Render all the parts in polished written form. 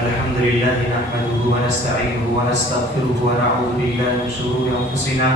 الحمد لله نحمده ونستعينه ونستغفره ونعوذ بالله من شرور أنفسنا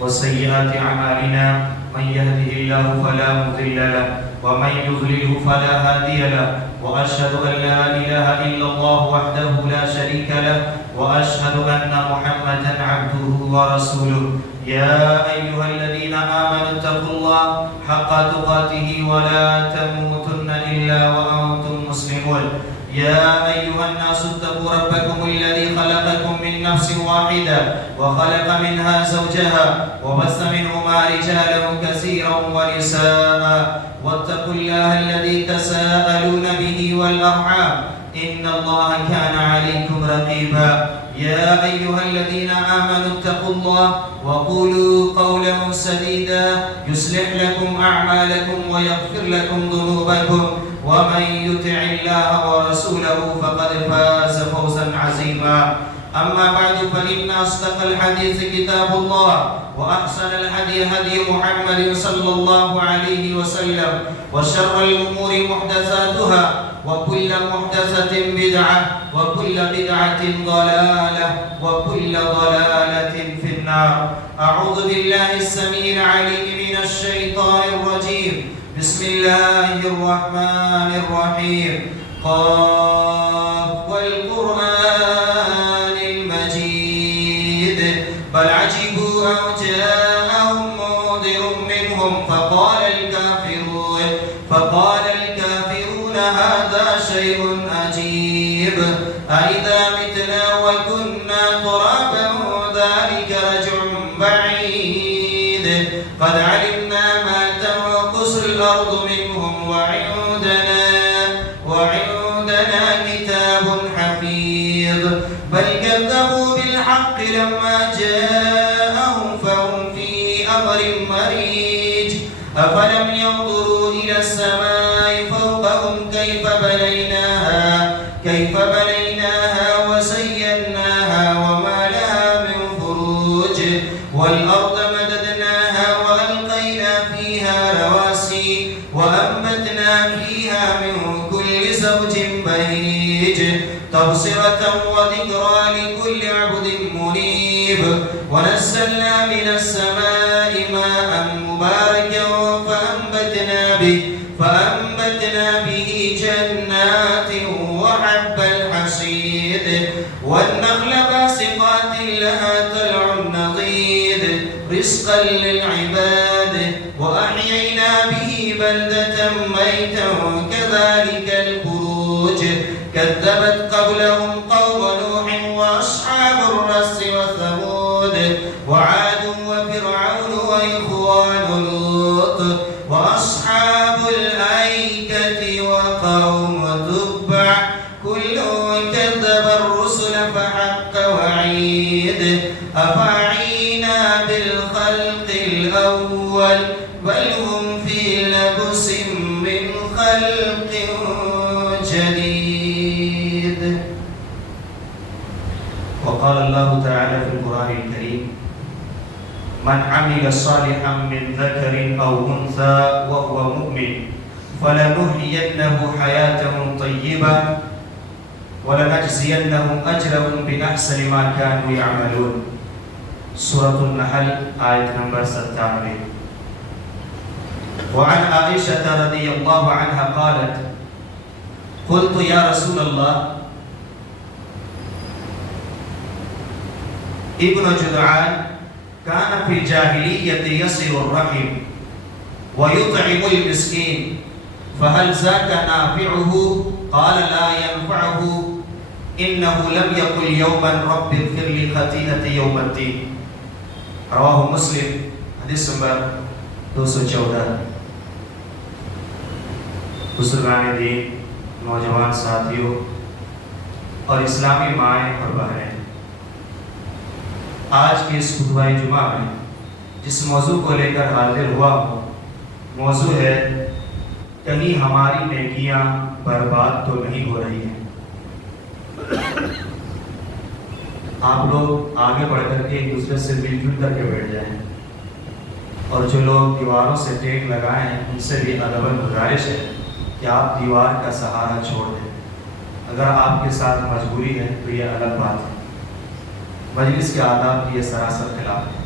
وسيئات أعمالنا من يهده الله فلا مضل له ومن يضلله فلا هادي له وأشهد أن لا إله إلا الله وحده لا شريك له وأشهد أن محمدا عبده ورسوله يا أيها الذين آمنوا اتقوا الله حق تقاته ولا تموتن إلا وأنتم مسلمون يا أيها الناس اتقوا ربكم الذي خلقكم من نفس واحدة وخلق منها زوجها وبث منهما رجالا كثيرا ونساء واتقوا الله الذي تساءلون به والأرحام إن الله كان عليكم رقيبا يا أيها الذين آمنوا اتقوا الله وقولوا قولا سديدا يصلح لكم أعمالكم ويغفر لكم ذنوبكم ومن يطع الله ورسوله فقد فاز فوزا عظيما أما بعد فإن أصدق الحديث كتاب الله وأحسن الهدي هدي محمد صلى الله عليه وسلم وشر الأمور محدثاتها وكل محدثة بدعة وكل بدعة ضلالة وكل ضلالة في النار أعوذ بالله السميع العليم من الشيطان الرجيم بسم الله الرحمن الرحيم قاف والقرآن المجيد بل عجبوا أن جاءهم منذر منهم فقال الكافرون هذا شيء عجيب أإذا متنا وكنا ترابا ذلك رجع بعيد قد علمنا ما تنقص الأرض منهم وعندنا كتاب حفيظ بل كذبوا بالحق لما جاءهم فهم في أمر مريج أفلم ينظروا إلى السماء فوقهم كيف بنيناها وزيناها وما لها من فروج والأرض مددناها وألقينا فيها رواسي وأنبتنا فيها من كل زوج بهيج تبصرة وذكرى لكل عبد منيب ونزلنا من السماء ماء مباركا فأنبتنا به جنات وحب الحصيد والنخل باسقات لها طلع نضيد رزقا للعباد وأحيينا به بلدة ميتا كذلك الخروج كذبت قبلهم قوم نوح وأصحاب الرس وثمود وعاد وفرعون وإخوان لوط وأصحاب الأيكة وقوم تبع كل كذب الرسل فحق وعيد أفعينا بالخلق الأول بل هم في لبس من خلق جديد. وقال الله تعالى في القرآن الكريم من عمل صالحا من ذكر أو أنثى وهو مؤمن فلنحيينه حياة طيبة ولنجزينهم أجرهم بأحسن ما كانوا يعملون. سورة النحل آية نمبر 97. وعن عائشة رضي الله عنها قالت قلت يا رسول الله ابن جدعان كان في الجاهلية يصل الرحم ويطعم المسكين فهل ذاك نافعه؟ قال لا ينفعه إنه لم يقل يوما رب اغفر لي خطيئتي يوم الدين. رواه مسلم حدیث نمبر 214. بزرگان دین، نوجوان ساتھیوں اور اسلامی مائیں اور بہنیں، آج کی اس خطبہ جمعہ میں جس موضوع کو لے کر حاضر ہوا ہوں، موضوع ہے کہیں ہماری نیکیاں برباد تو نہیں ہو رہی ہیں۔ آپ لوگ آگے بڑھ کر کے ایک دوسرے سے مل جل کر کے بیٹھ جائیں، اور جو لوگ دیواروں سے ٹیک لگائے ہیں ان سے بھی ادباً گزارش ہے کہ آپ دیوار کا سہارا چھوڑ دیں۔ اگر آپ کے ساتھ مجبوری ہے تو یہ الگ بات ہے، مجلس کے آداب کی یہ سراسر خلاف ہے،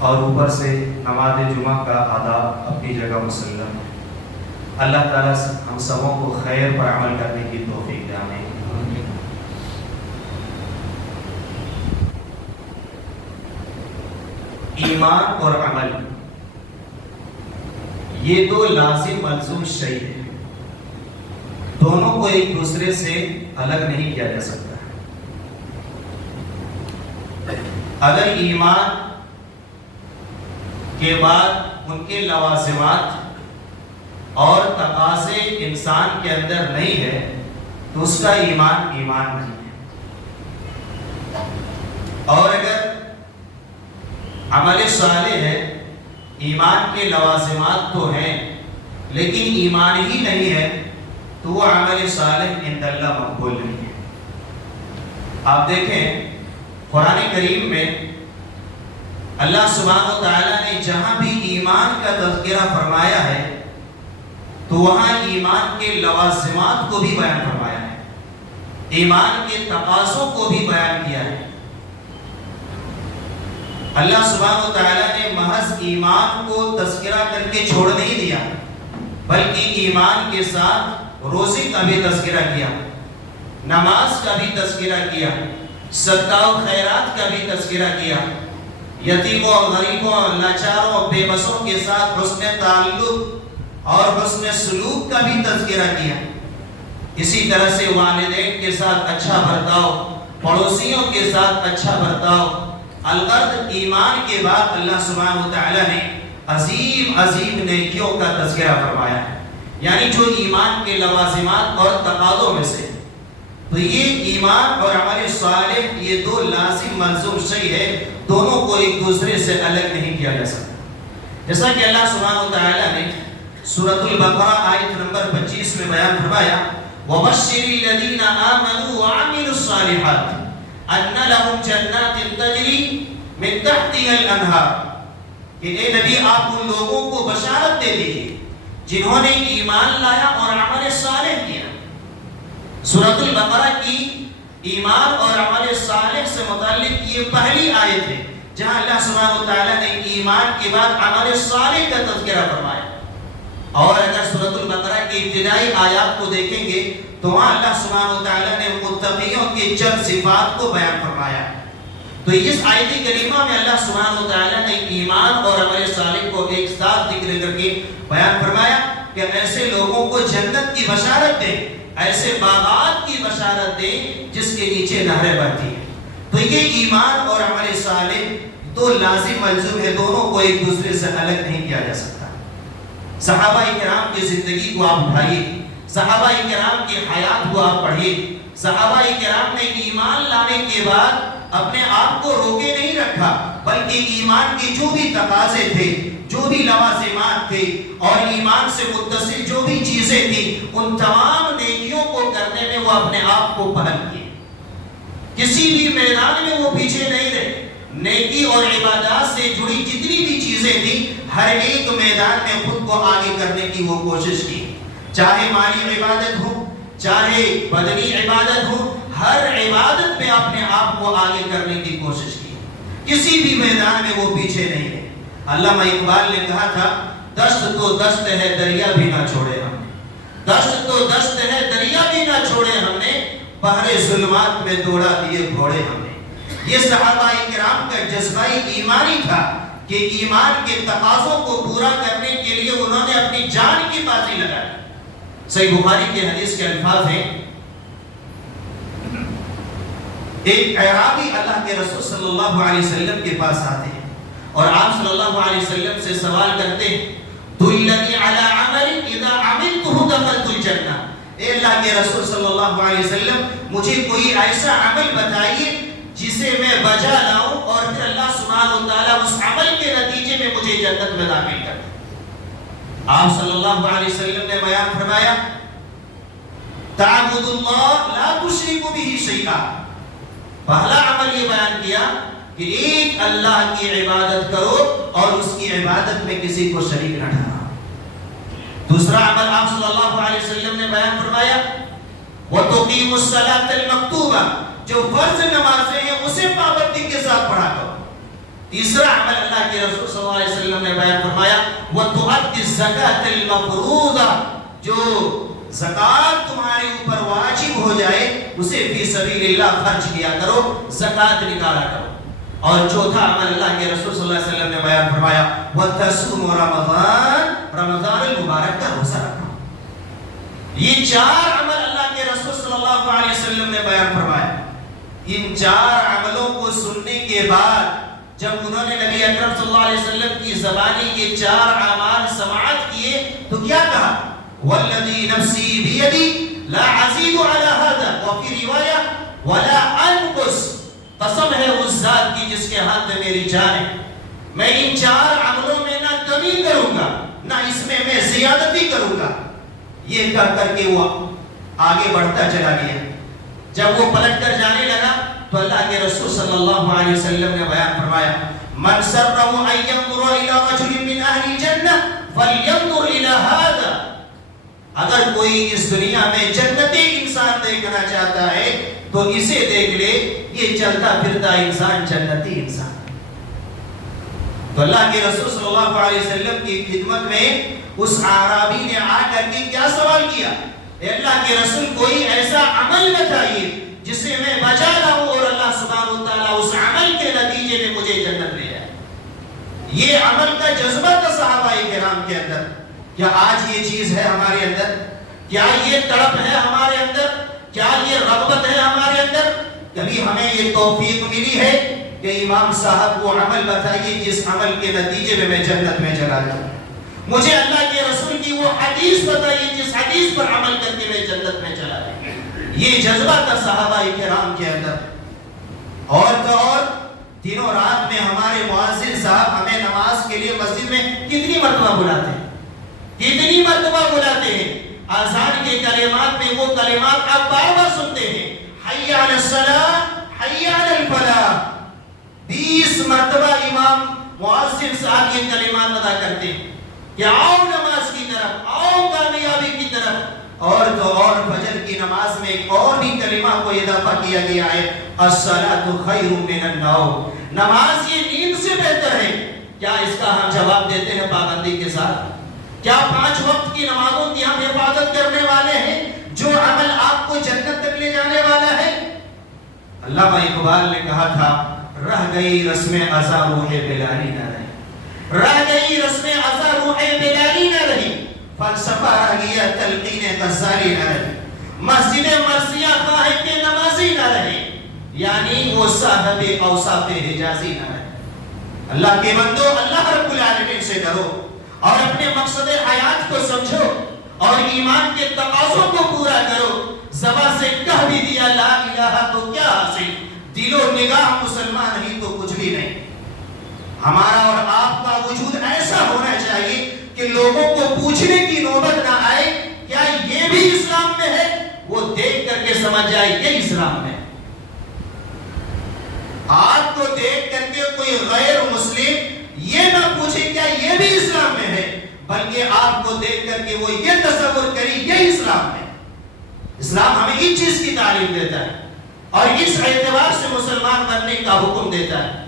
اور اوپر سے نماز جمعہ کا آداب اپنی جگہ مسلم ہے۔ اللہ تعالیٰ ہم سبوں کو خیر پر عمل کرنے کی توفیق دے، آمین۔ ایمان اور عمل یہ دو لازم ملزوم شیء ہیں، دونوں کو ایک دوسرے سے الگ نہیں کیا جا سکتا۔ اگر ایمان کے بعد ان کے لوازمات اور تقاضے انسان کے اندر نہیں ہے تو اس کا ایمان نہیں ہے، اور اگر عمل صالح ہے، ایمان کے لوازمات تو ہیں لیکن ایمان ہی نہیں ہے تو وہ عمل صالح عند اللہ مقبول نہیں ہے۔ آپ دیکھیں قرآن کریم میں اللہ سبحانہ و تعالیٰ نے جہاں بھی ایمان کا تذکرہ فرمایا ہے تو وہاں ایمان کے لوازمات کو بھی بیان فرمایا ہے، ایمان کے تقاضوں کو بھی بیان کیا ہے۔ اللہ سبحانہ و تعالیٰ نے محض ایمان کو تذکرہ کر کے چھوڑ نہیں دیا، بلکہ ایمان کے ساتھ روزے کا بھی تذکرہ کیا، نماز کا بھی تذکرہ کیا، صدقہ و خیرات کا بھی تذکرہ کیا، یتیموں غریبوں لاچاروں بے بسوں کے ساتھ حسن تعلق اور حسن سلوک کا بھی تذکرہ کیا۔ اسی طرح سے والدین کے ساتھ اچھا برتاؤ، پڑوسیوں کے ساتھ اچھا برتاؤ۔ الغرض ایمان کے بعد اللہ سبحانہ و تعالیٰ نے عظیم عظیم نیکیوں کا تذکرہ فرمایا ہے، یعنی جو ایمان کے لوازمات اور تقاضوں میں سے۔ تو یہ ایمان اور عمل صالح یہ دو لازم ملزوم شیء ہے، دونوں کو ایک دوسرے سے الگ نہیں کیا جا سکتا۔ جیسا کہ اللہ سبحانہ و تعالیٰ نے سورۃ البقرہ آیت نمبر 25 میں بیان فرمایا، وَبَشِّرِ الَّذِينَ آمَنُوا وَعَمِلُوا الصَّالِحَاتِ أَنَّ لَهُمْ جَنَّاتٍ تَجْرِي مِن تَحْتِهَا الْأَنْهَارُ کہ اے نبی آپ ان لوگوں کو بشارت دے دیجئے جنہوں نے ایمان لایا اور عمل صالح کیا۔ سورۃ البقرہ کی ایمان اور عمل صالح سے متعلق یہ پہلی آیت ہے جہاں اللہ سبحانہ وتعالی نے ایمان کے بعد عمل صالح کا تذکرہ فرمایا۔ اور اگر سورۃ البقرہ کی ابتدائی آیات کو دیکھیں گے تو وہاں اللہ سبحانہ وتعالی نے متقیوں کی چند صفات کو بیان فرمایا۔ تو اس آیت کریمہ میں اللہ سبحانہ وتعالی نے ایمان اور عمل صالح کو ایک ساتھ ذکر کر کے بیان فرمایا کہ ایسے لوگوں کو جنت کی بشارت دیں، ایسے باغات کی بشارت دیں جس کے نیچے نہریں بہتی ہیں۔ تو یہ ایمان اور عمل صالح دو لازم ملزوم ہے، دونوں کو ایک دوسرے سے الگ نہیں کیا جا سکتا۔ صحابہ کرام کی زندگی کو آپ اٹھائیے، صحابہ کرام کی حیات کو آپ پڑھیے۔ صحابہ کرام نے ایمان لانے کے بعد اپنے آپ کو روکے نہیں رکھا، بلکہ ایمان کی جو بھی تقاضے تھے، جو بھی لوازمات تھے اور ایمان سے متصل جو بھی چیزیں تھیں، ان تمام نیکیوں کو کرنے میں وہ اپنے آپ کو پہل کیے۔ کسی بھی میدان میں وہ پیچھے نہیں رہے۔ نیکی اور عبادات سے جڑی جتنی بھی چیزیں تھیں، ہر ایک میدان میں خود کو آگے کرنے کی وہ کوشش کی، چاہے مالی عبادت ہو، چاہے بدنی عبادت ہو، ہر عبادت میں اپنے آپ کو آگے کرنے کی کوشش کی، کسی بھی میدان میں وہ پیچھے نہیں ہے۔ علامہ اقبال نے کہا تھا، دشت تو دشت ہے دریا بھی نہ چھوڑے ہم نے، دشت تو دشت ہے دریا بھی نہ چھوڑے ہم نے، بحر ظلمات میں دوڑا دیے گھوڑے ہم نے۔ یہ صحابہ کرام کا جذبہ ایمانی تھا کہ ایمان کے تقاضوں کو پورا کرنے کے لیے انہوں نے اپنی جان کی بازی لگائی۔ صحیح بخاری کے حدیث کے الفاظ ہیں، ایک اعرابی اللہ کے رسول صلی اللہ علیہ وسلم کے پاس آتے ہیں اور آپ صلی اللہ علیہ وسلم سے سوال کرتے ہیں، دلنی علی عمل اذا عملته دخلت الجنہ۔ اے اللہ کے رسول صلی اللہ علیہ وسلم، مجھے کوئی ایسا عمل بتائیے جسے میں بجا لاؤں اور پھر اللہ سبحانہ وتعالی اس عمل کے نتیجے میں مجھے جنت میں داخل کر دے۔ آپ صلی اللہ علیہ وسلم نے بیان فرمایا، تعبد اللہ لا تشرک به شیئا۔ پہلا عمل یہ بیان کیا کہ ایک اللہ کی عبادت کرو اور اس کی عبادت میں کسی کو شریک نہ ٹھہراؤ۔ دوسرا عمل آپ صلی اللہ علیہ وسلم نے بیان فرمایا، وَتُقِيمُ الصَّلَاةَ الْمَكْتُوبَةَ، جو فرض نمازیں ہیں اسے پابندی کے ساتھ پڑھا کرو۔ تیسرا عمل اللہ کے رسول صلی اللہ علیہ وسلم نے بیان فرمایا وَتُؤَدِّ الزَّكَاةَ الْمَفْرُوضَةَ، جو زکوٰۃ تمہارے اوپر واجب ہو جائے اسے فی سبیل اللہ خرچ کیا کرو، زکوٰۃ نکالا کرو۔ اور چوتھا عمل اللہ کے رسول صلی اللہ علیہ وسلم نے بیان فرمایا وَتَصُومُ رَمَضَانَ، رمضان المبارک کا روزہ رکھو۔ یہ چار عمل اللہ کے رسول صلی اللہ علیہ وسلم نے بیان فرمایا۔ ان چار عملوں کو سننے کے بعد جب انہوں نے نبی اکرم صلی اللہ علیہ وسلم کی زبانی یہ چار اعمال سماعت کیے تو کیا کہا؟ والذی نفسی بیدی لا ازید علی ھذا، وفی روایہ ولا انقص، قسم ہے اس ذات کی جس کے ہاتھ میں میری جان ہے، میں ان چار عملوں میں نہ کمی کروں گا نہ اس میں زیادتی کروں گا۔ یہ کہہ کر کے وہ آگے بڑھتا چلا گیا۔ جب وہ پلٹ کر جانے لگا تو اللہ کے رسول صلی اللہ علیہ وسلم نے بیان فرمایا من سرہ ان ينظر الى رجل من اہل الجنہ فلینظر الى ھذا، اگر کوئی اس دنیا میں جنتی انسان دیکھنا چاہتا ہے تو اسے دیکھ لے، یہ چلتا پھرتا انسان جنتی انسان۔ تو اللہ کے رسول صلی اللہ علیہ وسلم کی خدمت میں اس اعرابی نے آ کر کے کیا سوال کیا؟ اے اللہ کے رسول کوئی ایسا عمل بتائیے جسے میں بجا لاؤں اور اللہ سبحانہ وتعالیٰ اس عمل کے نتیجے میں مجھے جنت لے جائے۔ یہ عمل کا جذبہ تھا صحابہ کرام کے اندر۔ کیا آج یہ چیز ہے ہمارے اندر؟ کیا یہ تڑپ ہے ہمارے اندر؟ کیا یہ رغبت ہے ہمارے اندر؟ کبھی ہمیں یہ توفیق ملی ہے کہ امام صاحب وہ عمل بتائیے جس عمل کے نتیجے میں میں جنت میں چلا جاؤں؟ مجھے اللہ کے رسول کی وہ حدیث بتائیے جس حدیث پر عمل کر کے میں جنت میں چلا جاؤں۔ یہ جذبہ تھا صحابہ کرام کے اندر۔ اور تو اور دنوں رات میں ہمارے مؤذن صاحب ہمیں نماز کے لیے مسجد میں کتنی مرتبہ بلاتے ہیں، کتنی مرتبہ بلاتے ہیں۔ اذان کے کلمات میں وہ کلمات آپ بار بار سنتے ہیں، حی علی الصلاۃ حی علی الفلاح۔ 20 مرتبہ امام مؤذن صاحب یہ کلمات ادا کرتے ہیں کہ آؤ نماز کی طرف، آؤ کامیابی کی طرف۔ اور تو اور فجر کی نماز میں ایک اور بھی کلمہ کو اضافہ کیا گیا ہے، الصلاۃ خیر من النوم، نماز یہ نیند سے بہتر ہے۔ کیا اس کا ہم جواب دیتے ہیں پابندی کے ساتھ؟ کیا 5 وقت کی نمازوں کی ہم حفاظت کرنے والے ہیں جو عمل آپ کو جنت تک لے جانے والا ہے؟ علامہ اقبال نے کہا تھا رہ گئی رسم ازاں روح بلالی نہ رہی، رہ گئی رسم ازاں روح بلالی نہ رہی، فلسفہ رہ گیا تلقین غزالی نہ رہی، مسجد مرثیہ خواہ کے نمازی نہ رہے، یعنی وہ صاحب اوصاف حجازی نہ رہے۔ اللہ کے بندو، اللہ رب العالمین سے ڈرو اور اپنے مقصد حیات کو سمجھو اور ایمان کے تقاضوں کو پورا کرو۔ زبان سے کہہ بھی دیا لا الہ تو کیا حاصل، دل و نگاہ مسلمان نہیں تو کچھ بھی نہیں۔ ہمارا اور آپ کا وجود ایسا ہونا چاہیے کہ لوگوں کو پوچھنے کی نوبت نہ آئے کیا یہ بھی اسلام میں ہے، وہ دیکھ کر کے سمجھ جائے یہ اسلام میں ہے۔ آپ کو دیکھ کر کے کوئی غیر مسلم یہ نہ پوچھے کیا یہ بھی اسلام میں ہے، بلکہ آپ کو دیکھ کر کے وہ یہ تصور کرے یہ اسلام ہے۔ اسلام ہمیں اس چیز کی تعلیم دیتا ہے اور اس اعتبار سے مسلمان بننے کا حکم دیتا ہے۔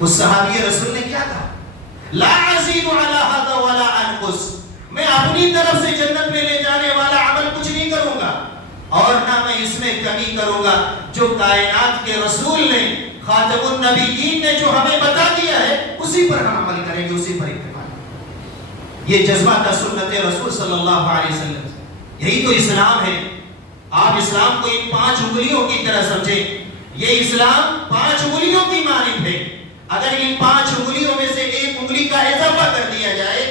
اس صحابی رسول نے کیا کہا؟ لا ازید علی ھذا ولا انقص، میں اپنی طرف سے جنت میں لے جانے والا عمل کچھ نہیں کروں گا اور نہ میں اس میں کمی کروں گا۔ جو کائنات کے رسول نے، خاتم النبیین نے جو ہمیں بتا دیا ہے اسی پر ہم عمل کریں گے، اسی پر اتباع۔ یہ جذبہ تھا سنت رسول صلی اللہ علیہ وسلم، یہی تو اسلام ہے۔ آپ اسلام کو ان 5 انگلیوں کی طرح سمجھیں، یہ اسلام 5 انگلیوں کی مانند ہے۔ اگر ان 5 انگلیوں میں سے ایک انگلی کا اضافہ کر دیا جائے،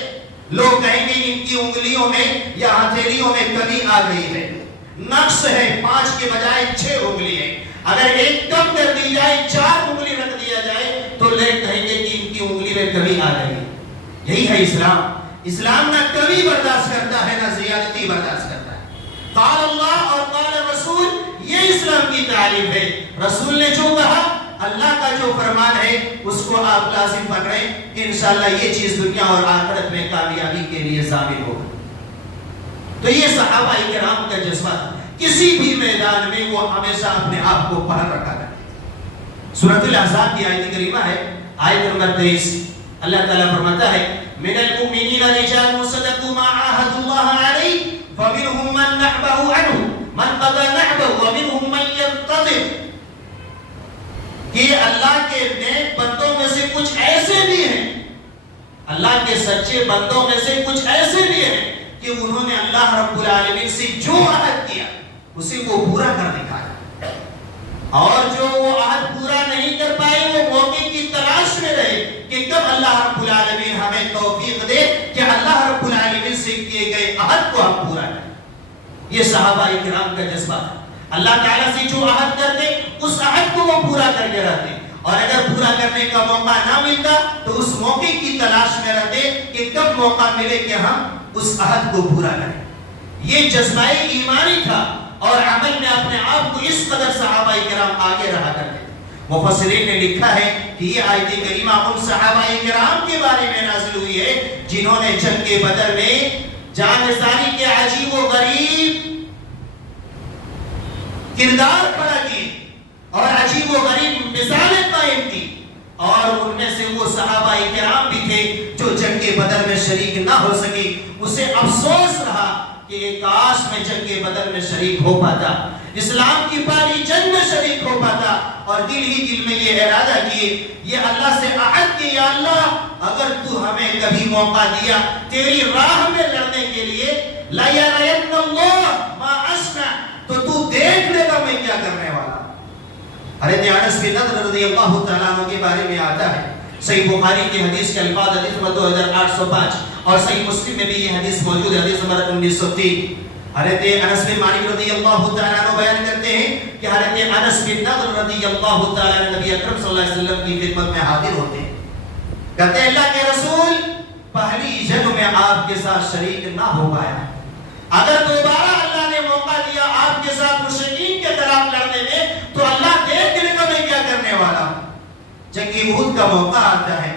لوگ کہیں گے ان کی انگلیوں میں یا ہتھیلیوں میں کمی آ گئی ہے، نقص ہے، 5 کے بجائے 6 انگلی ہے۔ اگر ایک کم کر دی جائے، 4 انگلی رکھ دیا جائے تو لوگ کہیں گے کہ ان کی انگلی میں کمی آ گئی۔ یہی ہے اسلام۔ اسلام نہ کمی برداشت کرتا ہے نہ زیادتی برداشت کرتا ہے۔ قال اللہ اور قال رسول، یہ اسلام کی تعلیم ہے۔ رسول نے جو کہا، اللہ کا جو فرمان ہے اس کو آپ لازم پکڑیں، انشاءاللہ یہ چیز دنیا اور آخرت میں کامیابی کے لیے ضامن ہوگا۔ تو یہ صحابہ کرام کا جذبہ تھا، کسی بھی میدان میں وہ ہمیشہ اپنے آپ کو باہر رکھا کرتے۔ سورۃ الاحزاب کی آیت کریمہ ہے، آیت نمبر 23، اللہ تعالیٰ فرماتا ہے من المؤمنین رجال صدقوا ما عاهدوا الله علیہ فمنهم من نحبه عنه من قضى نحبه ومنهم من ينتظر، کہ اللہ کے نیک بندوں میں سے کچھ ایسے بھی ہیں، اللہ کے سچے بندوں میں سے کچھ ایسے بھی ہیں کہ انہوں نے اللہ رب العالمین سے جو عہد کیا اسے وہ پورا کر دکھایا، اور جو وہ عہد پورا نہیں کر پائے وہ موقع کی تلاش میں رہے کہ کب اللہ رب العالمین ہمیں توفیق دے کہ اللہ رب العالمین سے کیے گئے عہد کو ہم پورا کریں۔ یہ صحابہ کرام کا جذبہ تھا، اللہ تعالیٰ سے جو عہد کرتے اس عہد کو وہ پورا کر کے رہتے، اور اگر پورا کرنے کا موقع نہ ملتا تو اس موقع کی تلاش میں رہتے کہ کب موقع ملے کہ ہم اس عہد کو پورا کریں۔ یہ جذبہ ایمانی تھا، اور عمل میں اپنے آپ کو اس قدر صحابہ کرام آگے رہا کرتے تھے۔ مفسرین نے لکھا ہے کہ یہ آیت کریمہ ان صحابہ کرام کے بارے میں نازل ہوئی ہے جنہوں نے جنگ بدر میں جانثاری کے عجیب و غریب کردار کھڑا کیے اور عجیب و غریب مثالیں قائم کی، اور ان میں سے وہ صحابہ کرام بھی تھے جو جنگ بدر میں شریک نہ ہو سکی۔ اسے افسوس رہا کہ کاش میں جنگ بدر میں شریک ہو پاتا، اسلام کی پہلی جنگ میں شریک ہو پاتا، اور دل ہی دل میں یہ ارادہ کیے، یہ اللہ سے عہد کہ یا اللہ اگر تو ہمیں کبھی موقع دیا تیری راہ میں لڑنے کے لیے لا یرین اللہ ما اصنع، تو دیکھ لے گا میں کیا کرنے والا۔ حضرت انس بن نضر رضی اللہ تعالیٰ عنہ کے بارے میں آتا ہے، صحیح بخاری کی حدیث کے الفاظ حدیث نمبر 2805 اور صحیح مسلم میں بھی یہ حدیث موجود ہے، حدیث نمبر 1903۔ حضرت انس بن مالک رضی اللہ تعالیٰ عنہ بیان کرتے ہیں کہ حضرت انس بن نضر رضی اللہ تعالیٰ عنہ نبی اکرم صلی اللہ علیہ وسلم کی خدمت میں حاضر ہوتے ہیں، کہتے ہیں اللہ کے رسول پہلی جنگ میں آپ کے ساتھ شریک نہ ہو پایا، اگر دوبارہ اللہ نے موقع دیا آپ کے ساتھ مشرکین کے خلاف لڑنے میں تو اللہ دیکھ لے گا میں کیا کرنے والا ہوں۔ جنگ احد کا موقع آتا ہے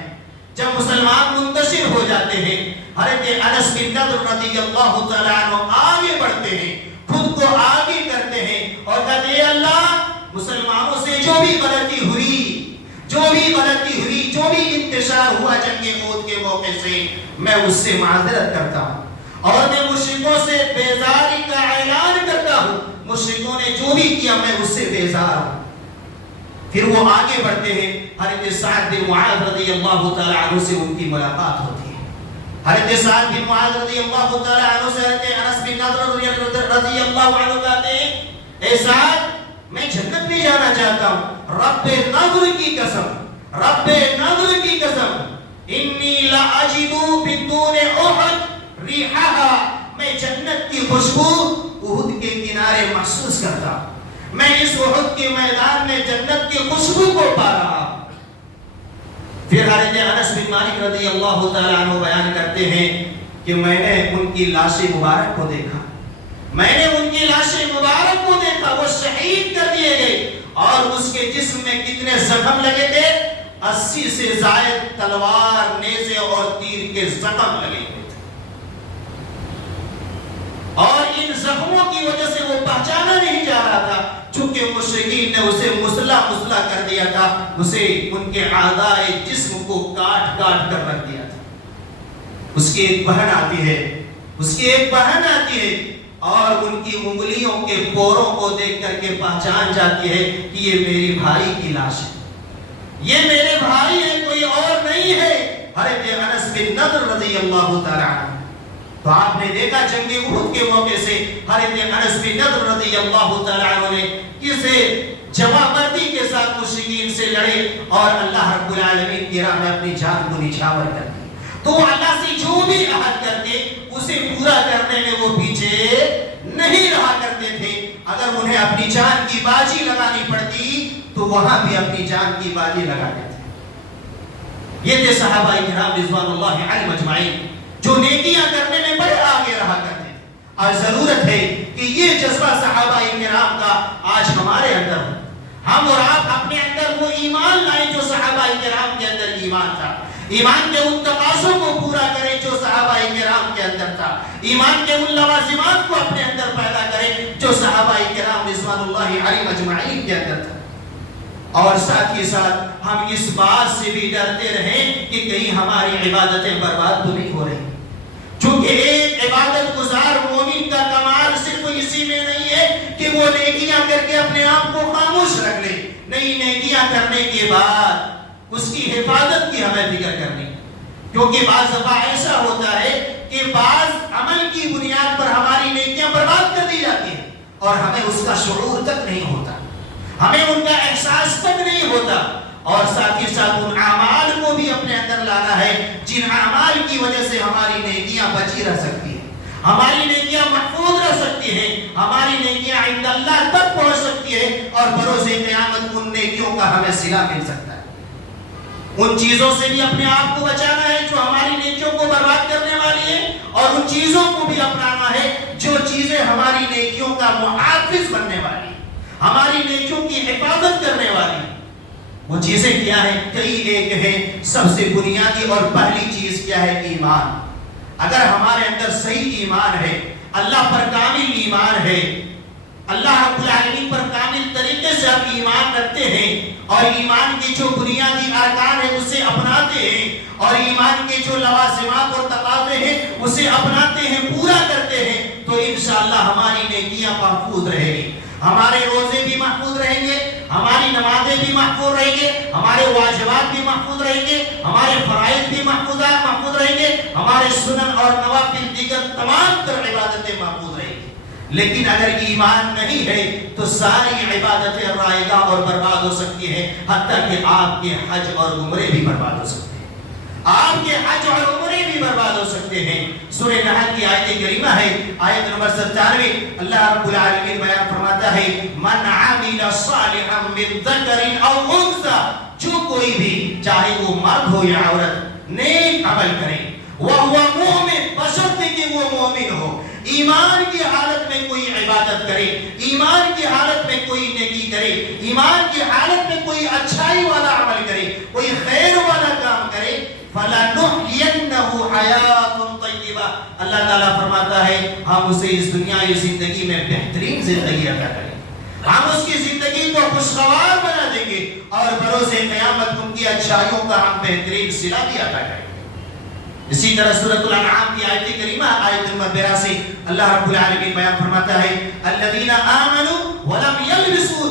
جب مسلمان منتشر ہو جاتے ہیں، حضرت انس بن نضر رضی اللہ تعالیٰ عنہ آگے بڑھتے ہیں، خود کو آگے کرتے ہیں اور کہتے ہیں اللہ مسلمانوں سے جو بھی غلطی ہوئی، جو بھی انتشار ہوا جنگ احد کے موقع سے میں اس سے معذرت کرتا ہوں، اور میں مشرکوں سے بیزاری کا اعلان کرتا ہوں، مشرکوں نے جو بھی کیا میں اس سے بیزار ہوں۔ پھر وہ آگے بڑھتے ہیں، حضرت سعد بن معاذ رضی اللہ تعالیٰ عنہ سے ان کی ملاقات ہوتی ہے، حضرت سعد بن معاذ رضی اللہ تعالیٰ عنہ سے حضرت انس بن نضر رضی اللہ عنہ کہتے ہیں اے سعد میں جنت میں جانا چاہتا ہوں، رب نضر کی قسم انی لاجد بدون احد ریحها، میں جنت کی خوشبو احد کے کنارے محسوس کرتا ہوں، میں اس احد کے میدان میں جنت کی خوشبو کو پا رہا ہوں۔ پھر حضرت انس بن مالک رضی اللہ تعالیٰ عنہ بیان کرتے ہیں کہ میں نے ان کی لاش مبارک کو دیکھا، وہ شہید کر دیے گئے، اور اس کے جسم میں کتنے زخم لگے تھے، 80 سے زائد تلوار، نیزے اور تیر کے زخم لگے ہوئے تھے، اور ان زخموں کی وجہ سے وہ پہچانا نہیں جا رہا تھا، چونکہ مشرکین نے اسے مسلح کر دیا تھا، اسے ان کے اعضائے جسم کو کاٹ کر رکھ دیا تھا۔ اس کی ایک بہن آتی ہے اور ان کی انگلیوں کے پوروں کو دیکھ کر کے پہچان جاتی ہے کہ یہ میری بھائی کی لاش ہے، یہ میرے بھائی ہے، کوئی اور نہیں ہے، حضرت انس بن نضر رضی اللہ تعالیٰ عنہ۔ تو آپ نے دیکھا جنگ احد کے موقع سے حضرت انس بن نضر رضی اللہ تعالیٰ عنہ نے کسے جمع مردی کے ساتھ مشرکین سے لڑے اور اللہ رب العالمین کی راہ میں اپنی جان کو نچھاور کر دی۔ تو اللہ سے جو بھی عہد کرتے اسے پورا کرنے میں وہ پیچھے نہیں رہا کرتے تھے، اگر انہیں اپنی جان کی باجی لگانی پڑتی تو وہاں بھی اپنی جان کی باجی لگاتے تھے۔ یہ تھے صحابہ کرام رضوان اللہ علیہم اجمعین جو نیکیاں کرنے میں بڑے آگے رہا کرتے تھے، اور ضرورت ہے کہ یہ جذبہ صحابہ کرام کا آج ہمارے اندر ہو، ہم اور آپ اپنے اندر وہ ایمان لائیں جو صحابہ کرام کے اندر ایمان تھا، ایمان کے ان تقاضے تقاضوں کو پورا کرے جو صحابہ کرام کے اندر تھا، ایمان کے ان لوازمات کو اپنے اندر پیدا کرے جو صحابہ کرام رضوان اللہ علیہم اجمعین کے اندر تھا۔ اور ساتھ ہی ساتھ ہم اس بات سے بھی ڈرتے رہیں کہ کہیں ہماری عبادتیں برباد تو نہیں ہو رہی، چونکہ ایک عبادت گزار مومن کا کمال صرف اسی میں نہیں ہے کہ وہ نیکیاں کر کے اپنے آپ کو خاموش رکھ لے، نہیں، نیکیاں کرنے کے بعد اس کی حفاظت کی ہمیں فکر کرنی، کیونکہ بعض دفعہ ایسا ہوتا ہے کہ بعض عمل کی بنیاد پر ہماری نیکیاں برباد کر دی جاتی ہیں اور ہمیں اس کا شعور تک نہیں ہوتا، ہمیں ان کا احساس تک نہیں ہوتا۔ اور ساتھ ہی ساتھ ان اعمال کو بھی اپنے اندر لانا ہے جن اعمال کی وجہ سے ہماری نیکیاں بچی رہ سکتی ہیں، ہماری نیکیاں محفوظ رہ سکتی ہیں، ہماری نیکیاں عند اللہ تک پہنچ سکتی ہیں اور بروز قیامت ان نیکیوں کا ہمیں صلہ مل سکتا ہے۔ ان چیزوں سے بھی اپنے آپ کو بچانا ہے جو ہماری نیکیوں کو برباد کرنے والی ہیں، اور ان چیزوں کو بھی اپنانا ہے جو چیزیں ہماری نیکیوں کا محافظ بننے والی ہیں، ہماری نیکیوں کی حفاظت کرنے والی ہیں۔ وہ چیزیں کیا ہیں؟ کئی ایک ہیں۔ سب سے بنیادی اور پہلی چیز کیا ہے؟ ایمان۔ اگر ہمارے اندر صحیح ایمان ہے، اللہ پر کامل ایمان ہے، اللہ رب العالمین پر کامل طریقے سے ہم ایمان رکھتے ہیں اور ایمان کی جو بنیادی ارکان ہیں اسے اپناتے ہیں اور ایمان کے جو لوازمات اور تقاضے ہیں اسے اپناتے ہیں، پورا کرتے ہیں، تو انشاءاللہ ہماری نیکیاں محفوظ رہیں گی، ہمارے روزے بھی محفوظ رہیں گے، ہماری نمازیں بھی محفوظ رہیں گے، ہمارے واجبات بھی محفوظ رہیں گے، ہمارے فرائض بھی محفوظ رہیں گے، ہمارے سنن اور نوافل دیگر تمام تر عبادتیں محفوظ رہیں گی۔ لیکن اگر ایمان نہیں ہے تو ساری عبادتیں رائگاں اور برباد ہو سکتی ہیں، حتیٰ کہ آپ کے حج اور عمرے بھی برباد ہو سکتے ہیں، آپ کے حج اور عمرے بھی برباد ہو سکتے ہیں۔ سورہ نحل کی آیت کریمہ ہے، آیت نمبر 97، اللہ رب العالمین بیان فرماتا ہے من عمل صالحا من ذکر او انثى، جو کوئی بھی چاہے وہ مرد ہو یا عورت نیک عمل کرے، وہو مومن، بشرط کہ وہ مومن ہو، ایمان کی حالت میں کوئی عبادت کرے، ایمان کی حالت میں کوئی نیکی کرے، ایمان کی حالت میں کوئی اچھائی والا عمل کرے، کوئی خیر والا کام کرے، فَلَنُحْيَنَّهُ حَيَاةٌ طَيِّبَةٌ، اللہ تعالیٰ فرماتا ہے ہم اسے اس دنیائی زندگی میں بہترین زندگی عطا کریں گے، ہم اس کی زندگی کو خوشگوار بنا دیں گے اور بروز قیامت ان کی اچھائیوں کا ہم بہترین صلہ بھی عطا کریں گے۔ اسی طرح سورۃ الانعام کی آیت کریمہ آیت نمبر 82، اللہ رب العالمین بیان فرماتا ہے الذین آمنوا ولم یلبسوا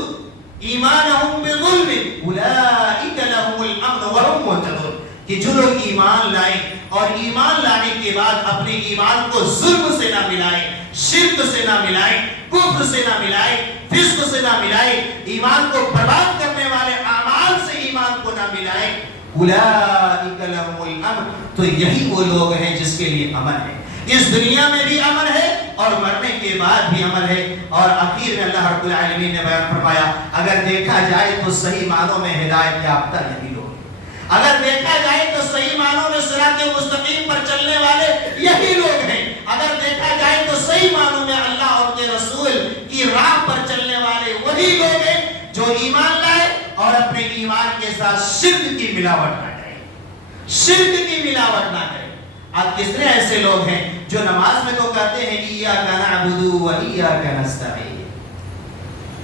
ایمانہم بظلم اولئک لهم الامن وهم مہتدون، کہ جو لوگ ایمان لائیں اور ایمان لانے کے بعد اپنے ایمان کو ظلم سے نہ ملائیں، شرک سے نہ ملائیں، کفر سے نہ ملائیں، فسق سے نہ ملائیں، ایمان کو برباد کرنے والے اعمال سے ایمان کو نہ ملائیں، اولئک لهم الامن، تو یہی وہ لوگ ہیں جس کے لیے امن ہے، اس دنیا میں بھی امن ہے اور مرنے کے بعد بھی امن ہے۔ اور آخر میں اللہ رب العالمین نے بیان فرمایا اگر دیکھا جائے تو صحیح معنوں میں ہدایت یافتہ یہی لوگ ہیں، اگر دیکھا جائے تو صحیح معنوں میں صراط مستقیم پر چلنے والے یہی لوگ ہیں، اگر دیکھا جائے تو صحیح معنوں میں اللہ اور کے رسول کی راہ پر چلنے والے وہی لوگ ہیں جو ایمان لائے اور اپنے ایمان کے ساتھ شرک کی ملاوٹ نہ کریں، شرک کی ملاوٹ نہ کریں۔ آج کتنے ایسے لوگ ہیں جو نماز میں تو کہتے ہیں ایاک نعبد و ایاک نستعین،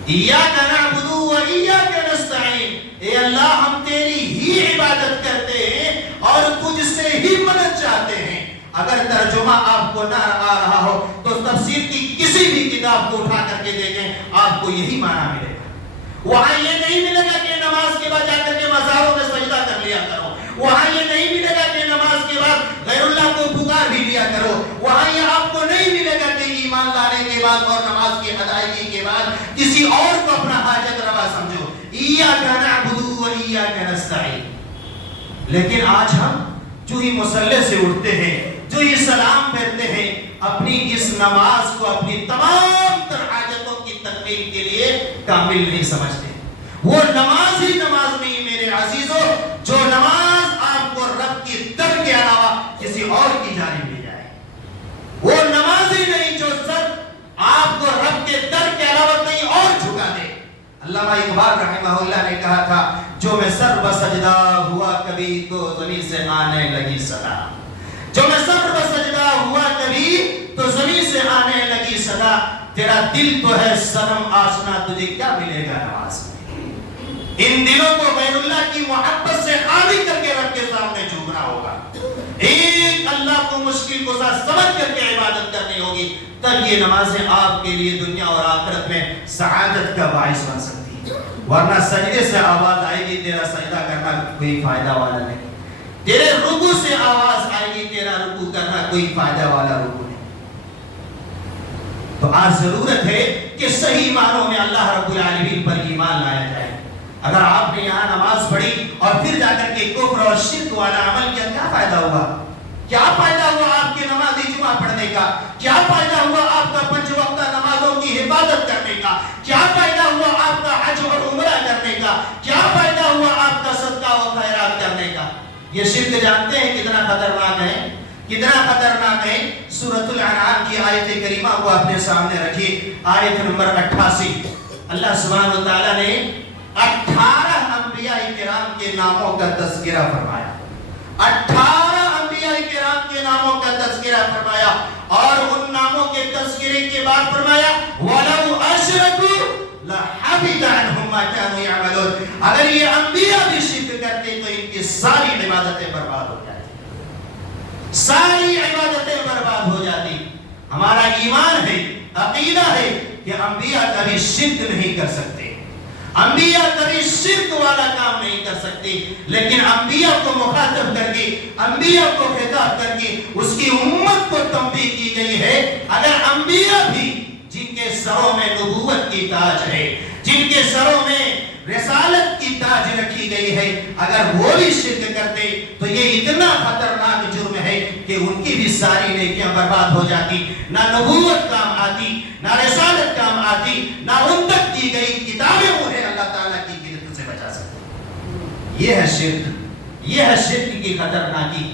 ایاک نعبد و ایاک نستعین، اے اللہ ہم تیری ہی عبادت کرتے ہیں اور تجھ سے ہی مدد چاہتے ہیں۔ اگر ترجمہ آپ کو نہ آ رہا ہو تو تفسیر کی کسی بھی کتاب کو اٹھا کر کے دیکھیں، آپ کو یہی معنی ملے گا۔ وہاں یہ نہیں ملے گا کہ نماز کے بعد جا کر کے مزاروں میں سجدہ کر لیا کرو، وہاں یہ نہیں ملے گا کہ نماز کے بعد غیر اللہ کو پکار بھی لیا کرو، وہاں یہ آپ کو نہیں ملے گا کہ ایمان لانے کے بعد اور نماز کی ادائیگی کے بعد کسی اور کو اپنا حاجت روا سمجھو، ایاک نعبد و ایاک نستعین۔ لیکن آج ہم جو ہی مصلی سے اٹھتے ہیں، جو ہی سلام پھیرتے ہیں، اپنی اس نماز کو اپنی تمام تر حاجتوں کی تکمیل کے لیے کامل نہیں سمجھتے۔ وہ نماز ہی نماز نہیں میرے عزیزوں، جو نماز آپ کو رب کی در کے علاوہ کسی اور کی جانب لے جائے، وہ نماز ہی نہیں جو سر آپ کو رب کے در کے علاوہ کہیں اور جھکا دے۔ علامہ اقبال رحمہ اللہ نے کہا تھا جو میں سر بسجدہ ہوا کبھی تو زمین سے آنے لگی صدا، جو میں سر بسجدہ ہوا کبھی تو زمین سے آنے لگی صدا، تیرا دل تو ہے صنم آشنا تجھے کیا ملے گا نماز میں۔ ان دلوں کو غیر اللہ کی محبت سے خالی کر کے رب کے سامنے جھکنا ہوگا، ایک اللہ کو مشکل گزار سمجھ کر کے عبادت کرنی ہوگی، تب یہ نمازیں آپ کے لیے دنیا اور آخرت میں سعادت کا باعث بن سکتی ہے۔ ورنہ سجدے سے آواز آئے گی تیرا سجدہ کرنا کوئی فائدہ والا نہیں، تیرے رکوع سے آواز آئے گی تیرا رکوع کرنا کوئی فائدہ والا رکوع نہیں۔ تو آج ضرورت ہے کہ صحیح معنوں میں اللہ رب العالمین پر ایمان لایا جائے۔ اگر آپ نے یہاں نماز پڑھی اور پھر جا کر کے کفر اور شرک والا عمل کیا، کیا فائدہ ہوا؟ کیا فائدہ ہوا آپ کے نماز جمعہ پڑھنے کا؟ کیا فائدہ ہوا آپ کا 5 وقتہ نمازوں کی حفاظت کرنے کا؟ کیا فائدہ ہوا آپ کا حج اور عمرہ کرنے کا؟ کیا فائدہ ہوا آپ کا صدقہ و خیرات کرنے کا؟ یہ شرک جانتے ہیں کتنا خطرناک ہے، کتنا خطرناک ہے؟ سورۃ الانعام کی آیت کریمہ کو اپنے سامنے رکھیے، آیت نمبر 88۔ اللہ سبحانہ و تعالیٰ نے 18 انبیاء کرام کے ناموں کا تذکرہ فرمایا، 18 انبیاء کرام کے ناموں کا تذکرہ فرمایا، اور ان ناموں کے تذکرے کے بعد فرمایا وَلَوْ أَشْرَكُوا لَحَبِطَ عَنْهُمْ مَا كَانُوا يَعْمَلُونَ۔ اگر یہ انبیاء بھی شرک کرتے تو ان کی ساری عبادتیں برباد ہو جاتی، ساری عبادتیں برباد ہو جاتی۔ ہمارا ایمان ہے، عقیدہ ہے کہ انبیاء کبھی شرک نہیں کر سکتے، انبیاء کبھی شرک والا کام نہیں کر سکتے، لیکن انبیاء کو مخاطب کر کے، انبیاء کو خطاب کر کے اس کی امت کو تنبیہ کی گئی ہے، اگر انبیاء بھی جن کے سروں میں نبوت کی تاج ہے، جن کے سروں میں رسالت کی تاج رکھی گئی ہے، اگر وہ بھی شرک کرتے تو یہ اتنا خطرناک جرم ہے کہ ان کی بھی ساری نیکیاں برباد ہو جاتی، نہ نبوت کام آتی، نہ رسالت کام آتی، نہ ان تک کی گئی کتابیں انہیں اللہ تعالیٰ کی گرفت سے بچا سکتی۔ یہ ہے شرک، یہ ہے شرک کی خطرناکی۔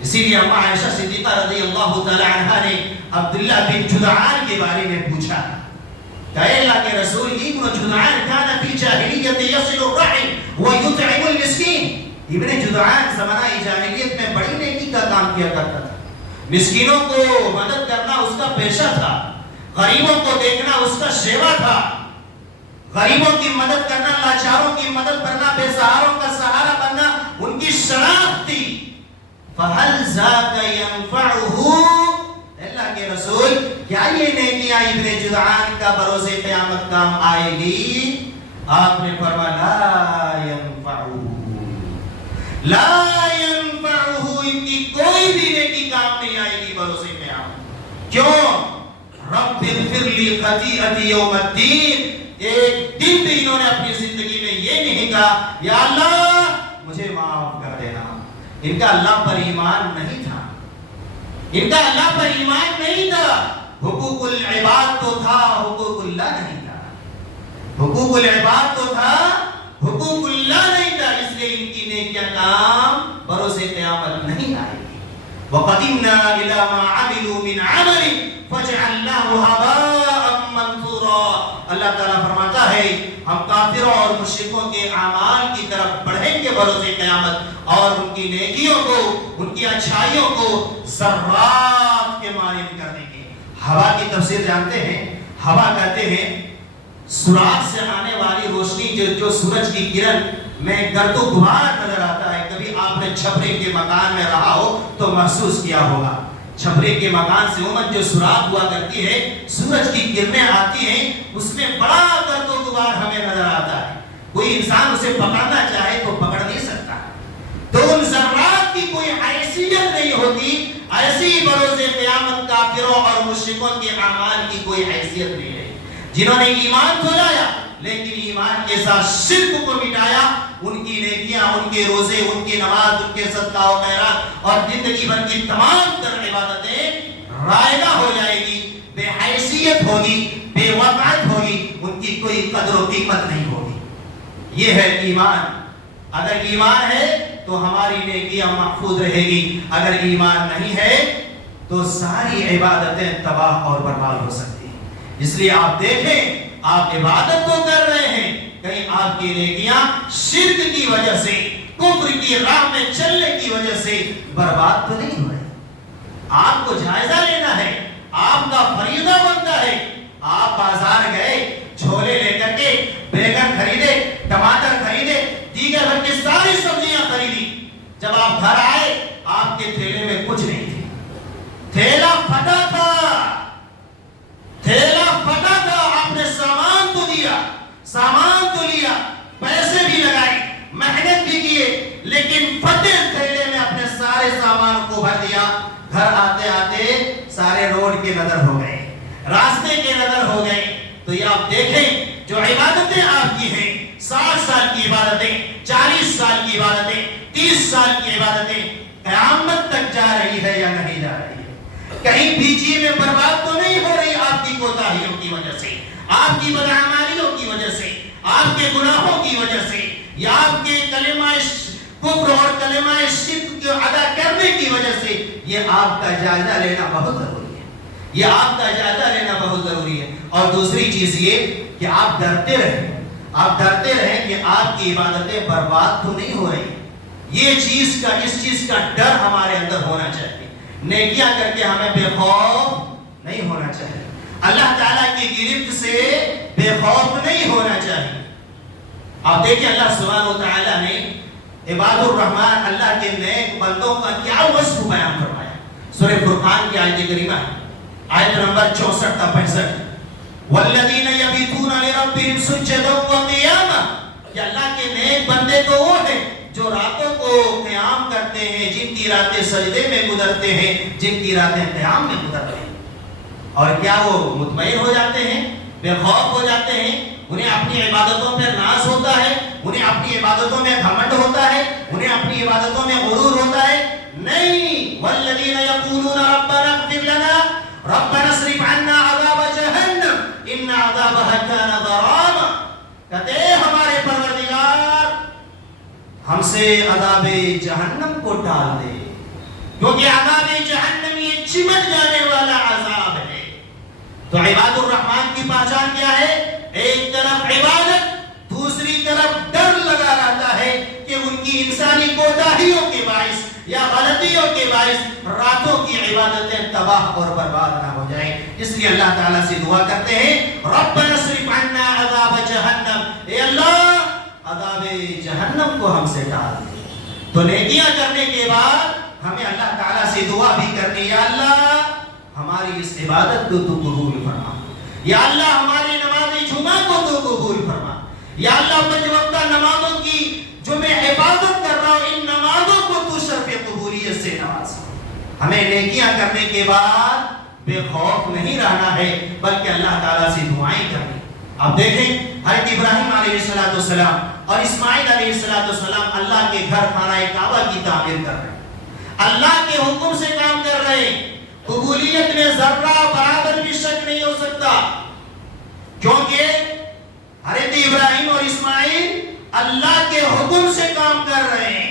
اسی لیے اما عائشہ صدیقہ رضی اللہ تعالی عنہا نے عبداللہ بن جدعان کے بارے میں پوچھا کہ اے اللہ کے رسول، ابن جدعان کان فی جاہلیت یصل الرحم ویطعم المسکین۔ ابن جدعان زمانہ جاہلیت میں بڑی نیکی کا کام کیا کرتا تھا، مسکینوں کو مدد کرنا اس کا پیشہ تھا، غریبوں کو دیکھنا اس کا شیوا تھا، غریبوں کی مدد کرنا، لاچاروں کی مدد کرنا، بے سہاروں کا سہارا بننا ان کی شناخت تھی۔ فَهَلْ ذَاكَ يَنْفَعُهُ، اللہ کے رسول کیا یہ نیکیاں ابن جدعان کا بروز قیامت کام آئے گی؟ آپ نے فرمایا لا ينفعه، لا ينفعه، ان کی کوئی بھی نیکی کام نہیں آئے گی بروز قیامت۔ کیوں؟ رب اغفر لی خطیئتی یوم الدین، ایک دن بھی انہوں نے اپنی زندگی میں یہ نہیں کہا یا اللہ مجھے معاف کر دینا۔ ان کا اللہ پر ایمان نہیں تھا، ان کا اللہ پر ایمان نہیں تھا، حقوق العباد تو تھا، حقوق اللہ نہیں تھا، حقوق العباد تو تھا، حقوق اللہ نہیں تھا، اس لیے ان کی نیکیاں کام بروز قیامت نہیں آئے گی۔ وَقَدِمْنَا إِلَى مَا عَمِلُوا مِنْ عَمَلٍ فَجَعَلْنَاهُ هَبَاءً مَنْثُورًا۔ اللہ تعالیٰ فرماتا ہے ہم کافروں اور مشرکوں کے اعمال کی طرف بڑھیں گے بروز قیامت، اور ان کی نیکیوں کو، ان کی اچھائیوں کو ذرات کے مانند کر دیں گے۔ ہوا کی تفسیر جانتے ہیں؟ ہوا کہتے ہیں سوراخ سے آنے والی روشنی جو سورج کی کرن میں گرد و غبار نظر آتا ہے۔ کبھی آپ نے چھپرے کے مکان میں رہا ہو تو محسوس کیا ہوگا، چھپرے کے مکان سے عموماً جو سوراخ ہوا کرتی ہے، سورج کی کرنیں آتی ہیں، اس میں بڑا گرد و غبار ہمیں نظر آتا ہے، کوئی انسان اسے پکڑنا چاہے تو پکڑ نہیں سکتا۔ تو ان ذرات کی کوئی حیثیت نہیں ہوتی، ایسی بروز قیامت کافروں اور مشرکوں کے اعمال کی کوئی حیثیت نہیں ہے۔ جنہوں نے ایمان تو لایا لیکن ایمان کے ساتھ شرک کو مٹایا، ان کی نیکیاں، ان کے روزے، ان کی نماز، ان کے صدقہ و خیرات اور زندگی بھر کی تمام تر عبادتیں رائگاں ہو جائے گی، بے حیثیت ہوگی، بے وقعت ہوگی، ان کی کوئی قدر و قیمت نہیں ہوگی۔ یہ ہے ایمان۔ اگر ایمان ہے تو ہماری نیکیاں محفوظ رہے گی، اگر ایمان نہیں ہے تو ساری عبادتیں تباہ اور برباد ہو سکتی ہیں۔ اس لیے آپ دیکھیں، آپ عبادت تو کر رہے ہیں کہیں آپ کی نیکیاں شرک کی وجہ سے، کفر کی راہ میں چلنے کی وجہ سے برباد تو نہیں ہو رہی؟ آپ کو جائزہ لینا ہے، آپ کا فریضہ بنتا ہے۔ آپ بازار گئے، چھولے لے کر کے بیگن خریدے، ٹماٹر خریدے، دیگر بھر کی ساری سبزیاں خریدی۔ جب آپ گھر آئے آپ کے تھیلے میں کچھ نہیں تھے، تھیلا پھٹا تھا، تھیلا پھٹا تھا۔ آپ نے سامان تو دیا، سامان تو لیا، پیسے بھی لگائے، محنت بھی کیے، لیکن پھٹے تھیلے میں اپنے سارے سامان کو بھر دیا۔ گھر آتے آتے سارے روڈ کے نظر ہو گئے، راستے کے نظر ہو گئے۔ تو یہ آپ دیکھیں جو عبادتیں آپ کی ہیں، 60 سال کی عبادتیں، 40 سال کی عبادتیں، 30 سال کی عبادتیں قیامت تک جا رہی ہے یا نہیں جا رہی ہے؟ کہیں بیچی میں برباد تو نہیں ہو رہی آپ کی کوتاہیوں کی وجہ سے، آپ کی بدعمالیوں کی وجہ سے، آپ کے گناہوں کی وجہ سے، یا آپ کے کلمہ کفر اور کلمہ شرک کو ادا کرنے کی وجہ سے؟ یہ آپ کا جائزہ لینا بہت ضروری ہے، یہ آپ کا جائزہ لینا بہت ضروری ہے۔ اور دوسری چیز یہ کہ آپ ڈرتے رہیں، آپ ڈرتے رہیں کہ آپ کی عبادتیں برباد تو نہیں ہو رہی۔ یہ چیز کا، اس چیز کا ڈر ہمارے اندر ہونا چاہیے۔ نیکیاں کر کے ہمیں بے خوف نہیں ہونا چاہیے، اللہ تعالیٰ کی گرفت سے بے خوف نہیں ہونا چاہیے۔ آپ دیکھیں اللہ سبحانہ و تعالیٰ نے عباد الرحمن، اللہ کے نیک بندوں کا کیا وصف بیان فرمایا۔ سورہ فرقان کی آیت کریمہ آیت نمبر 64 تا 65، والذین یبیتون لربہم سجدا وقیاما، کہ اللہ کے نیک بندے تو وہ ہیں جو راتوں کو قیام کرتے ہیں، جن کی راتیں سجدے میں گزرتے ہیں، جن کی راتیں قیام میں گزرتے ہیں۔ اور کیا وہ مطمئن ہو جاتے ہیں، بے خوف ہو جاتے ہیں؟ انہیں اپنی عبادتوں پر ناز ہوتا ہے، انہیں اپنی عبادتوں میں گھمنڈ ہوتا ہے، انہیں اپنی عبادتوں میں غرور ہوتا ہے؟ نہیں۔ والذین یقولون ربنا اغفر لنا ربنا اصرف عنا عذاب جہنم ان عذابها كان غراما، کہتے ہیں ہمارے پروردگار ہم سے عذاب جہنم کو ٹال دے، کیونکہ عذاب جہنم یہ چمٹ جانے والا عذاب ہے۔ تو عباد الرحمن کی پہچان کیا ہے؟ ایک طرف عبادت، دوسری طرف ڈر لگا رہتا ہے کہ ان کی انسانی کوتاہیوں کے باعث یا غلطیوں کے باعث راتوں کی عبادتیں تباہ اور برباد نہ ہو جائیں۔ اس لیے اللہ تعالیٰ سے دعا کرتے ہیں ربنا اصرف عنا عذاب جہنم، اے اللہ عذاب جہنم کو ہم سے ٹال دے۔ تو نیکیاں کرنے کے بعد ہمیں اللہ تعالیٰ سے دعا بھی کرنی، یا اللہ ہماری اس عبادت کو تو قبول فرما، یا اللہ ہماری نماز جمعہ کو تو قبول فرما، یا اللہ 5 وقتہ نمازوں کی جو میں حفاظت کر رہا ہوں ان نمازوں کو تو شرف قبولیت سے نواز۔ ہمیں نیکیاں کرنے کے بعد بے خوف نہیں رہنا ہے، بلکہ اللہ تعالیٰ سے دعائیں کرنی۔ آپ دیکھیں حضرت ابراہیم علیہ السلام اور اسماعیل علیہ السلام اللہ کے گھر خانہ کعبہ کی تعمیر کر رہے ہیں، اللہ کے حکم سے کام کر رہے ہیں۔ قبولیت میں ذرہ برابر بھی شک نہیں ہو سکتا، کیونکہ حضرت ابراہیم اور اسماعیل اللہ کے حکم سے کام کر رہے ہیں۔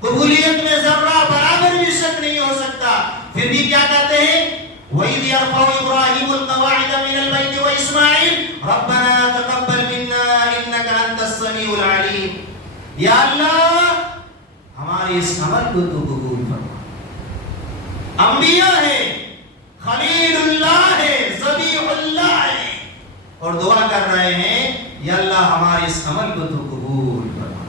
قبولیت میں ذرہ برابر بھی شک نہیں ہو سکتا، پھر بھی کیا کہتے ہیں؟ وَإِذْ يَرْفَعُ إِبْرَاهِيمُ الْقَوَاعِدَ مِنَ الْبَيْتِ وَإِسْمَاعِيلُ رَبَّنَا تَقَبَّلْ مِنَّا إِنَّكَ أَنْتَ السَّمِيعُ الْعَلِيمُ، یا اللہ ہمارے اس عمل کو تو قبول فرما۔ انبیاء ہے، خلیل اللہ ہے، ذبیح اللہ ہے، اور دعا کر رہے ہیں یا اللہ ہمارے اس عمل کو تو قبول فرما۔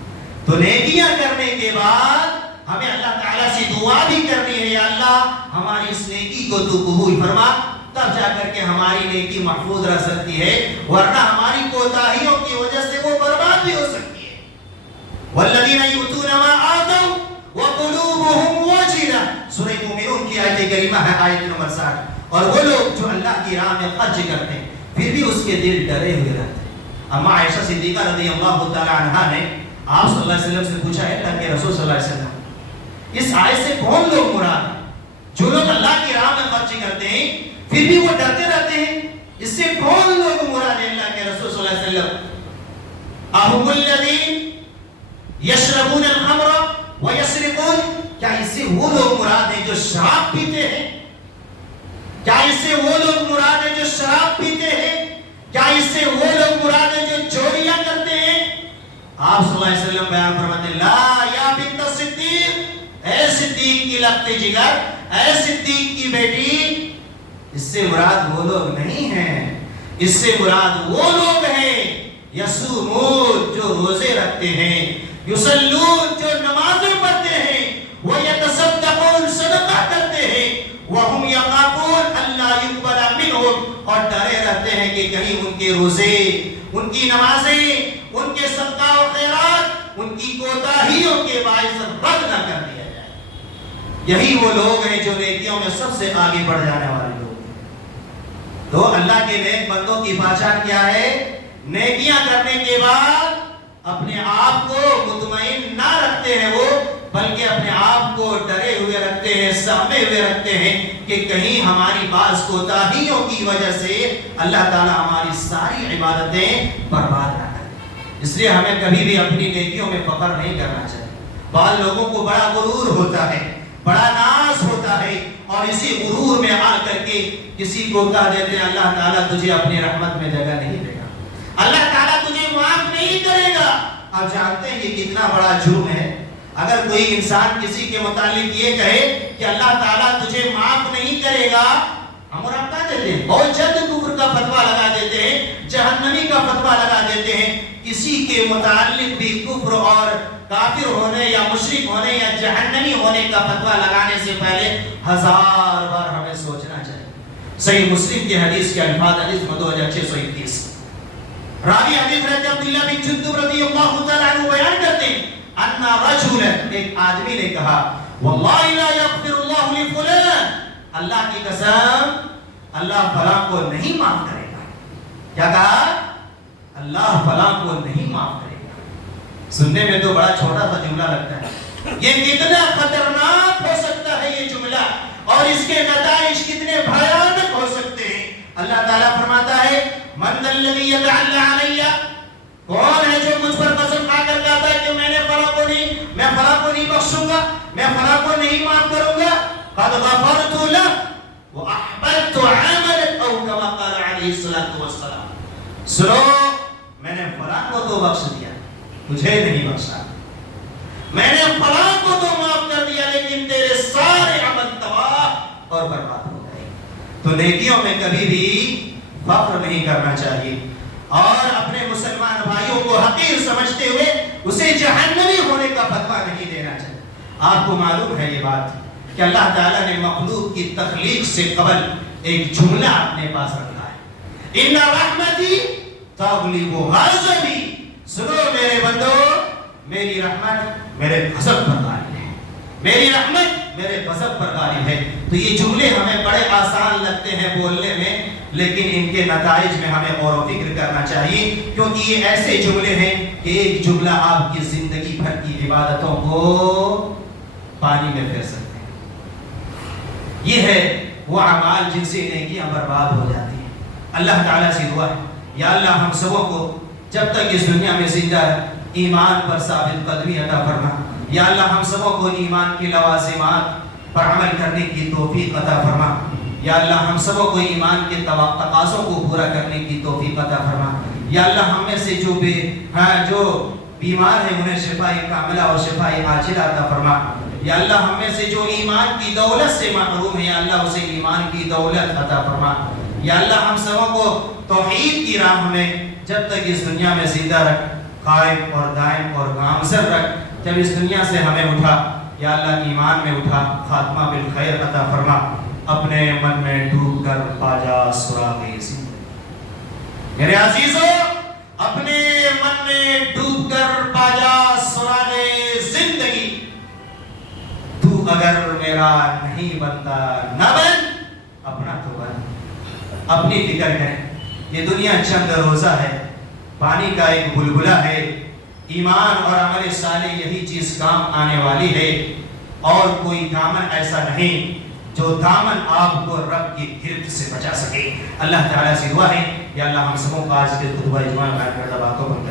تو نیکیاں کرنے کے بعد ہمیں اللہ تعالیٰ سے دعا بھی کرنی ہے، یا اللہ ہماری اس نیکی کو تو قبول فرما، تب جا کر کے ہماری نیکی محفوظ رہ سکتی ہے، ورنہ ہماری کوتاہیوں کی وجہ سے وہ برباد بھی ہو سکتی ہے۔ والذین یؤتون ما آتوا وقلوبهم وجلہ، سورہ مومنون کی آیت کریمہ ہے آیت نمبر 60۔ اور وہ لوگ جو اللہ کی راہ میں خرچ کرتے ہیں پھر بھی اس کے دل ڈرے ہوئے رہتے ہیں۔ اما عائشہ صدیقہ رضی اللہ تعالی عنہا نے آپ صلی اللہ علیہ وسلم سے پوچھا ہے اللہ کے رسول صلی اللہ علیہ وسلم اس آیت سے کون لوگ مراد ہیں؟ جو لوگ اللہ کی راہ میں خرچ کرتے ہیں پھر بھی وہ ڈرتے رہتے ہیں، اس سے کون لوگ مراد ہیں اللہ کے رسول صلی اللہ علیہ وسلم؟ اہم الذین یشربون الخمر ویسرقون، کیا اس سے وہ لوگ مراد ہیں جو شراب پیتے ہیں؟ کیا اس سے وہ لوگ مراد ہیں جو شراب پیتے ہیں؟ کیا اس سے وہ لوگ مراد ہیں جو چوریاں کرتے ہیں؟ شریعت جگر اے صدیق کی بیٹی، اس سے مراد وہ لوگ نہیں ہیں، اس سے مراد وہ لوگ ہیں یصومون جو روزے رکھتے ہیں، یصلون جو نمازیں پڑھتے ہیں، ویتصدقون صدقہ کرتے ہیں، وہم یخافون اللہ یقبل منہم اور ڈرے رہتے ہیں کہ کہیں ان کے روزے، ان کی نمازیں، ان کے صدقہ و خیرات، ان کی کوتاہیوں کے باعث رد نہ کر دیا جائے۔ یہی وہ لوگ ہیں جو نیکیوں میں سب سے آگے بڑھ جانے والے لوگ ہیں۔ تو اللہ کے نیک بندوں کی پہچان کیا ہے؟ نیکیاں کرنے کے بعد اپنے آپ کو مطمئن نہ رکھتے ہیں وہ، بلکہ اپنے آپ کو ڈرے ہوئے رکھتے ہیں، سہمے ہوئے رکھتے ہیں کہ کہیں ہماری بعض کوتاہیوں کی وجہ سے اللہ تعالی ہماری ساری عبادتیں برباد نہ کرے۔ اس لیے ہمیں کبھی بھی اپنی نیکیوں میں فخر نہیں کرنا چاہیے۔ بعض لوگوں کو بڑا غرور ہوتا ہے، بڑا ناز ہوتا ہے، اور اسی غرور میں آ کر کے کسی کو کہہ دیتے ہیں اللہ تعالیٰ تجھے اپنی رحمت میں جگہ نہیں دے گا، اللہ تعالیٰ تجھے معاف نہیں کرے گا۔ آپ جانتے ہیں یہ کتنا بڑا جرم ہے۔ اگر کوئی انسان کسی کے متعلق یہ کہے کہ اللہ تعالیٰ تجھے معاف نہیں کرے گا، ہم اور آپ کہہ دیتے ہیں بہت جلد کفر کا فتویٰ لگا دیتے ہیں، جہنمی کا فتویٰ لگا دیتے ہیں۔ کسی کے متعلق بھی کفر اور کافر ہونے یا مشرک ہونے یا جہنمی ہونے کا فتویٰ لگانے سے پہلے 1000 بار ہمیں سوچنا چاہیے۔ صحیح مسلم کی حدیث کے الفاظ، حدیث 2621، راوی حدیث رضی عبداللہ بن جندب رضی اللہ تعالیٰ عنہ بیان کرتے ہیں ان رجل، ایک آدمی نے کہا واللہ لا یغفر اللہ لفلان، اللہ کی قسم اللہ فلاں کو نہیں معاف کرے گا۔ کیا کہا؟ اللہ فلاں کو نہیں معاف کرے گا۔ سننے میں تو بڑا چھوٹا سا جملہ لگتا ہے، یہ کتنا خطرناک ہو سکتا ہے یہ جملہ، اور اس کے نتائج کتنے بھیانک ہو سکتے ہیں۔ اللہ تعالیٰ فرماتا ہے من ذا الذی یتعلی علی، کون ہے جو مجھ پر قسم کھا کر کہتا ہے کہ میں فلاں کو نہیں بخشوں گا، میں فلاں کو نہیں معاف کروں گا، قد غفرت لہ واحببت عملک، او کما قال علیہ الصلوۃ والسلام، سنو میں نے فلاں کو تو بخش دیا، تجھے نہیں بخشا، میں نے فلاں کو تو معاف کر دیا، لیکن تیرے سارے عمل تباہ اور برباد ہو گئے۔ تو نیکیوں میں کبھی بھی فخر نہیں کرنا چاہیے، اور اپنے مسلمان بھائیوں کو حقیر سمجھتے ہوئے اسے جہنمی ہونے کا فتویٰ نہیں دینا چاہیے۔ آپ کو معلوم ہے یہ بات کہ اللہ تعالیٰ نے مخلوق کی تخلیق سے قبل ایک جملہ اپنے پاس رکھا ہے، ان رحمتی تغلب غضبی، سنو میرے بندو میری رحمت میرے غضب پر غالب ہے، میری رحمت میرے غضب پر غالب ہے۔ تو یہ جملے ہمیں بڑے آسان لگتے ہیں بولنے میں، لیکن ان کے نتائج میں ہمیں غور و فکر کرنا چاہیے، کیونکہ یہ ایسے جملے ہیں کہ ایک جملہ آپ کی زندگی بھر کی عبادتوں کو پانی میں پھیر سکتے ہیں۔ یہ ہے وہ اعمال جن سے نیکیاں برباد ہو جاتی ہیں۔ اللہ تعالیٰ سے دعا ہے یا اللہ ہم سبوں کو جب تک اس دنیا میں زندہ ہے ایمان پر ثابت قدمی عطا فرما، یا اللہ ہم سبوں کو ایمان کی لوازمات پر عمل کرنے کی توفیق عطا فرما، یا اللہ ہم سبوں کو ایمان کے تقاضوں کو پورا کرنے کی توفیق عطا فرما، یا اللہ ہم میں سے جو بیمار ہیں انہیں شفاء کاملہ اور شفاء عاجلہ عطا فرما، یا اللہ ہم میں سے جو ایمان کی دولت سے محروم ہے یا اللہ اسے ایمان کی دولت عطا فرما، یا اللہ ہم سبوں کو توحید کی راہ میں جب تک اس دنیا میں زندہ رکھ، قائم اور دائم اور گامزن رکھ، جب اس دنیا سے ہمیں اٹھا یا اللہ ایمان میں اٹھا، خاتمہ بالخیر عطا فرما، اپنے من میں ڈوب کر پا جا سراغ زندگی۔ میرے عزیزو اپنے من میں ڈوب کر پا جا سراغ زندگی، تو اگر میرا نہیں بنتا نہ بن، اپنا تو بن۔ اپنی فکر کریں، یہ دنیا چند روزہ ہے، پانی کا ایک بلبلہ ہے، ایمان اور عمل صالح یہی چیز کام آنے والی ہے، اور کوئی دامن ایسا نہیں جو دامن آپ کو رب کی گرفت سے بچا سکے۔ اللہ تعالیٰ سے دعا ہے یا اللہ ہم سبوں کو آج کے خطبہ اجماع میں باتوں پر